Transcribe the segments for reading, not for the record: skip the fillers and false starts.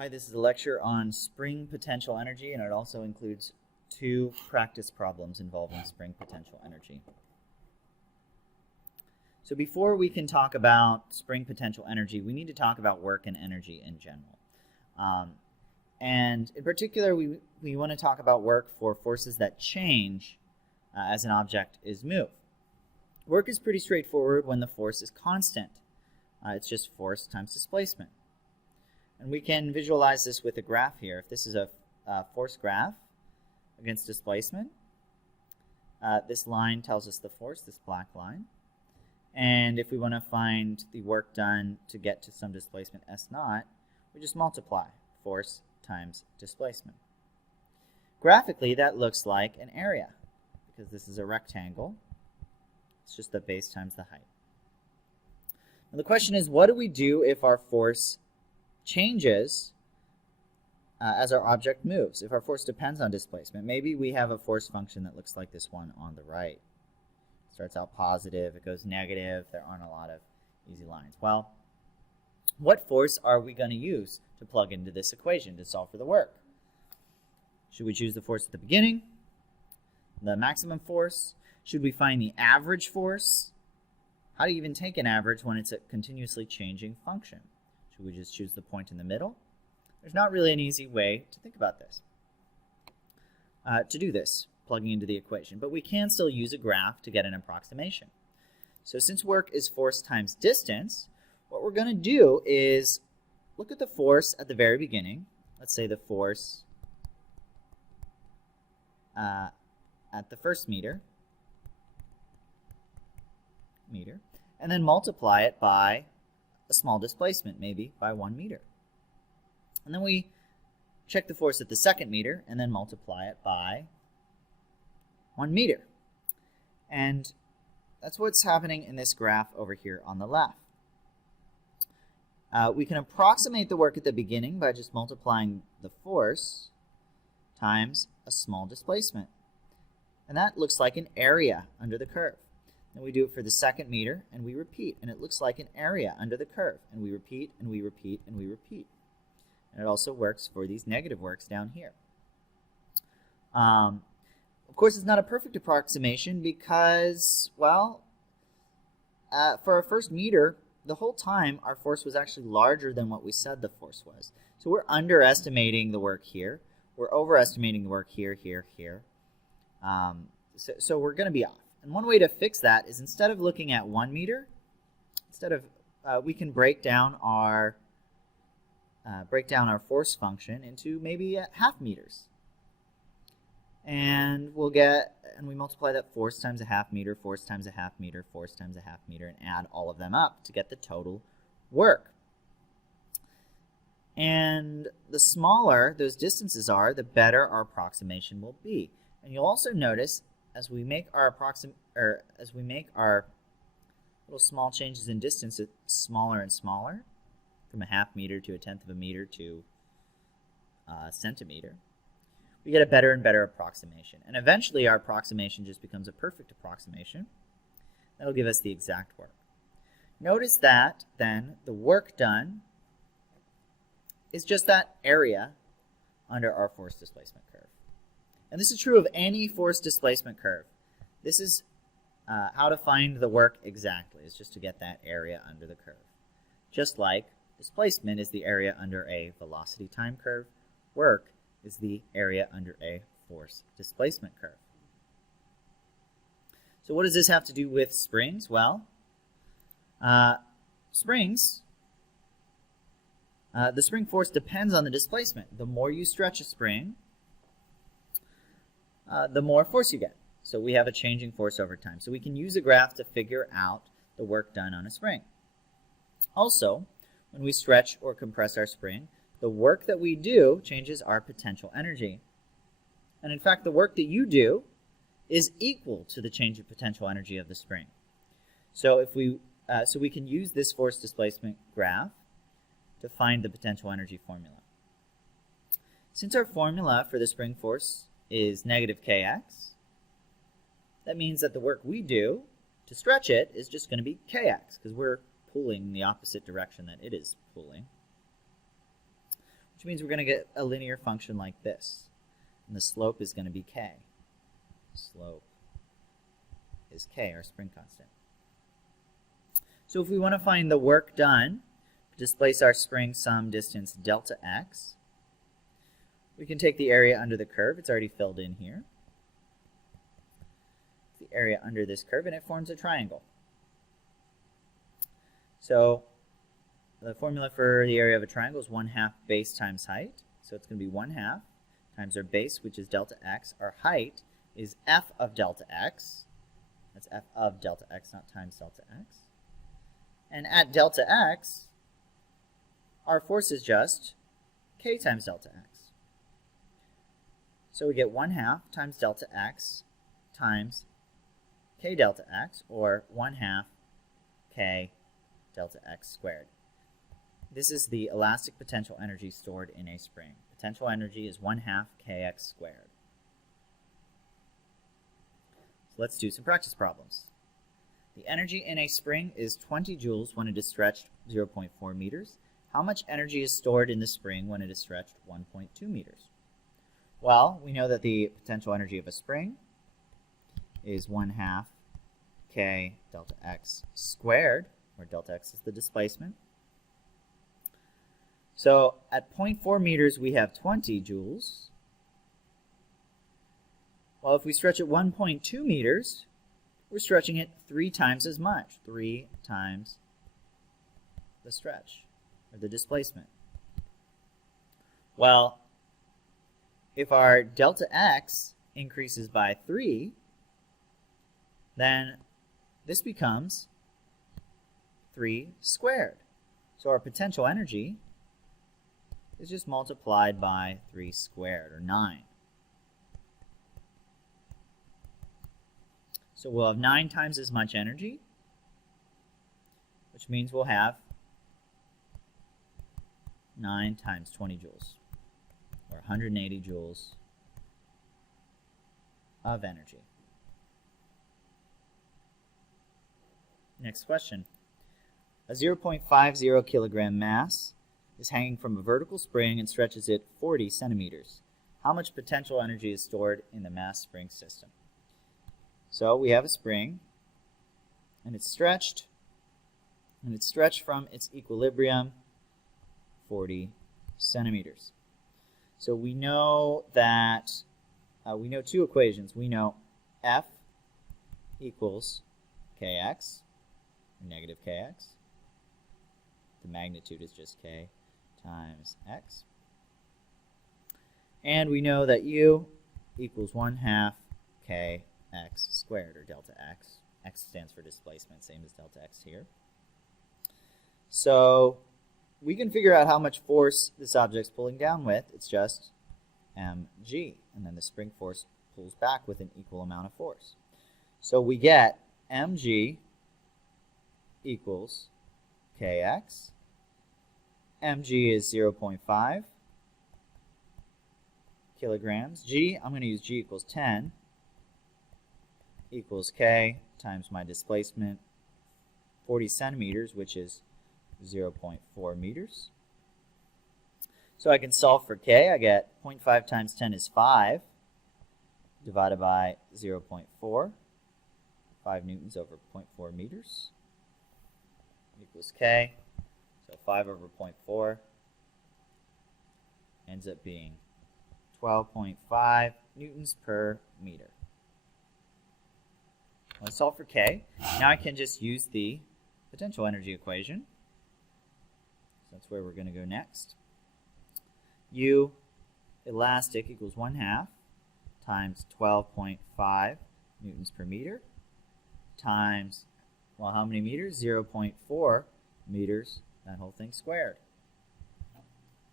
Hi, this is a lecture on spring potential energy, and it also includes 2 practice problems involving spring potential energy. So before we can talk about spring potential energy, we need to talk about work and energy in general. And in particular, we want to talk about work for forces that change as an object is moved. Work is pretty straightforward when the force is constant. It's just force times displacement. And we can visualize this with a graph here. If this is a force graph against displacement, this line tells us the force, this black line. And if we want to find the work done to get to some displacement S naught, we just multiply force times displacement. Graphically, that looks like an area, because this is a rectangle. It's just the base times the height. Now the question is, what do we do if our force changes as our object moves? If our force depends on displacement, maybe we have a force function that looks like this one on the right. It starts out positive, it goes negative, there aren't a lot of easy lines. Well, what force are we going to use to plug into this equation to solve for the work? Should we choose the force at the beginning, the maximum force? Should we find the average force? How do you even take an average when it's a continuously changing function? Should we just choose the point in the middle? There's not really an easy way to think about this, to do this, plugging into the equation. But we can still use a graph to get an approximation. So since work is force times distance, what we're going to do is look at the force at the very beginning. Let's say the force at the first meter, and then multiply it by a small displacement, maybe by 1 meter. And then we check the force at the second meter and then multiply it by 1 meter. And that's what's happening in this graph over here on the left. We can approximate the work at the beginning by just multiplying the force times a small displacement. And that looks like an area under the curve. Then we do it for the second meter, and we repeat, and it looks like an area under the curve. And we repeat, and we repeat, and we repeat. And it also works for these negative works down here. Of course, it's not a perfect approximation because, well, for our first meter, the whole time our force was actually larger than what we said the force was. So we're underestimating the work here. We're overestimating the work here, here, here. So we're going to be off. And one way to fix that is, instead of looking at 1 meter, we can break down our force function into maybe half meters. And we multiply that force times a half meter, force times a half meter, force times a half meter, and add all of them up to get the total work. And the smaller those distances are, the better our approximation will be. And you'll also notice, as we make our little small changes in distance, it's smaller and smaller, from a half meter to a tenth of a meter to a centimeter. We get a better and better approximation. And eventually our approximation just becomes a perfect approximation. That'll give us the exact work. Notice that then the work done is just that area under our force displacement curve. And this is true of any force displacement curve. This is how to find the work exactly, is just to get that area under the curve. Just like displacement is the area under a velocity time curve, work is the area under a force displacement curve. So what does this have to do with springs? Well, springs, the spring force depends on the displacement. The more you stretch a spring, the more force you get. So we have a changing force over time. So we can use a graph to figure out the work done on a spring. Also, when we stretch or compress our spring, the work that we do changes our potential energy. And in fact, the work that you do is equal to the change of potential energy of the spring. So we can use this force displacement graph to find the potential energy formula. Since our formula for the spring force is negative kx, that means that the work we do to stretch it is just going to be kx, because we're pulling in the opposite direction that it is pulling. which means we're going to get a linear function like this. And the slope is going to be k. Slope is k, our spring constant. So if we want to find the work done to displace our spring some distance delta x, we can take the area under the curve. It's already filled in here. The area under this curve, and it forms a triangle. So the formula for the area of a triangle is 1/2 base times height. So it's going to be 1/2 times our base, which is delta x. Our height is f of delta x. That's f of delta x, not times delta x. And at delta x, our force is just k times delta x. So we get 1/2 times delta x times k delta x, or 1/2 k delta x squared. This is the elastic potential energy stored in a spring. Potential energy is 1/2 kx squared. So let's do some practice problems. The energy in a spring is 20 joules when it is stretched 0.4 meters. How much energy is stored in the spring when it is stretched 1.2 meters? Well, we know that the potential energy of a spring is 1/2 k delta x squared, where delta x is the displacement. So at 0.4 meters, we have 20 joules. Well, if we stretch it 1.2 meters, we're stretching it 3 times as much. 3 times the stretch, or the displacement. Well, if our delta x increases by 3, then this becomes 3 squared. So our potential energy is just multiplied by 3 squared, or 9. So we'll have 9 times as much energy, which means we'll have 9 times 20 joules, or 180 joules of energy. Next question. A 0.50 kilogram mass is hanging from a vertical spring and stretches it 40 centimeters. How much potential energy is stored in the mass spring system? So we have a spring, and it's stretched from its equilibrium 40 centimeters. So we know that, we know 2 equations. We know F equals kx, or negative kx. The magnitude is just k times x. And we know that U equals 1/2 kx squared, or delta x. X stands for displacement, same as delta x here. So we can figure out how much force this object's pulling down with. It's just mg, and then the spring force pulls back with an equal amount of force. So we get mg equals kx. mg is 0.5 kilograms. G, I'm going to use g equals 10, equals k times my displacement 40 centimeters, which is 0.4 meters. So I can solve for k. I get 0.5 times 10 is 5, divided by 0.4, 5 newtons over 0.4 meters, equals k. So 5 over 0.4 ends up being 12.5 newtons per meter. Let's solve for k. Now I can just use the potential energy equation. So that's where we're going to go next. U elastic equals 1/2 times 12.5 newtons per meter times, well, how many meters? 0.4 meters, that whole thing squared.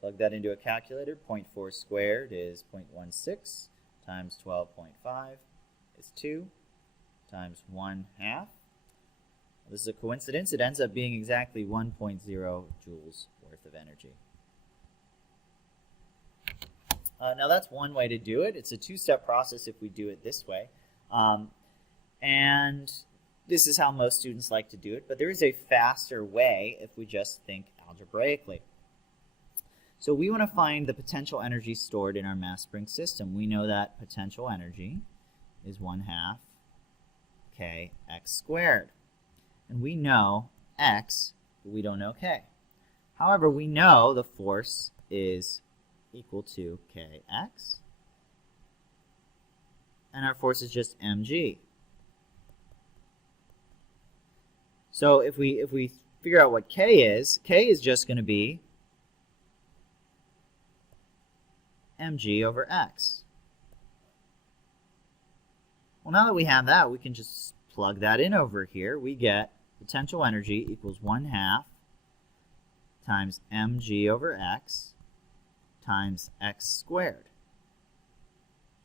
Plug that into a calculator. 0.4 squared is 0.16 times 12.5 is 2 times 1/2. This is a coincidence. It ends up being exactly 1.0 joules worth of energy. Now that's one way to do it. It's a 2-step process if we do it this way. And this is how most students like to do it, but there is a faster way if we just think algebraically. So we want to find the potential energy stored in our mass spring system. We know that potential energy is 1/2 kx squared. And we know x, but we don't know k. However, we know the force is equal to kx, and our force is just mg. So if we figure out what k is just going to be mg over x. Well, now that we have that, we can just plug that in over here. We get potential energy equals 1/2 times mg over x times x squared.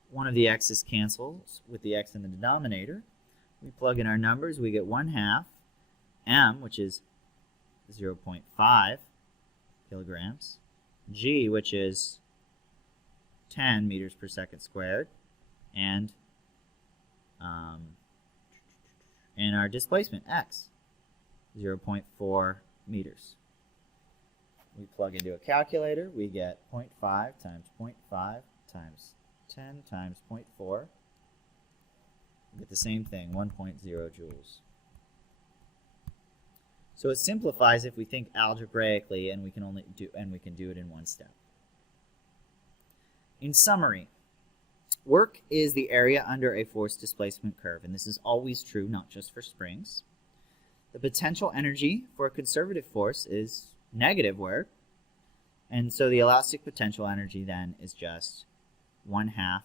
One of the x's cancels with the x in the denominator. We plug in our numbers. We get 1/2 m, which is 0.5 kilograms, g, which is 10 meters per second squared, and our displacement, x, 0.4 meters. We plug into a calculator. We get 0.5 times 0.5 times 10 times 0.4. We get the same thing, 1.0 joules. So it simplifies if we think algebraically, and we can do it in one step. In summary, work is the area under a force displacement curve, and this is always true, not just for springs. The potential energy for a conservative force is negative work, and so the elastic potential energy then is just 1/2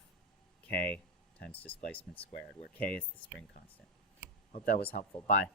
k times displacement squared, where k is the spring constant. Hope that was helpful. Bye.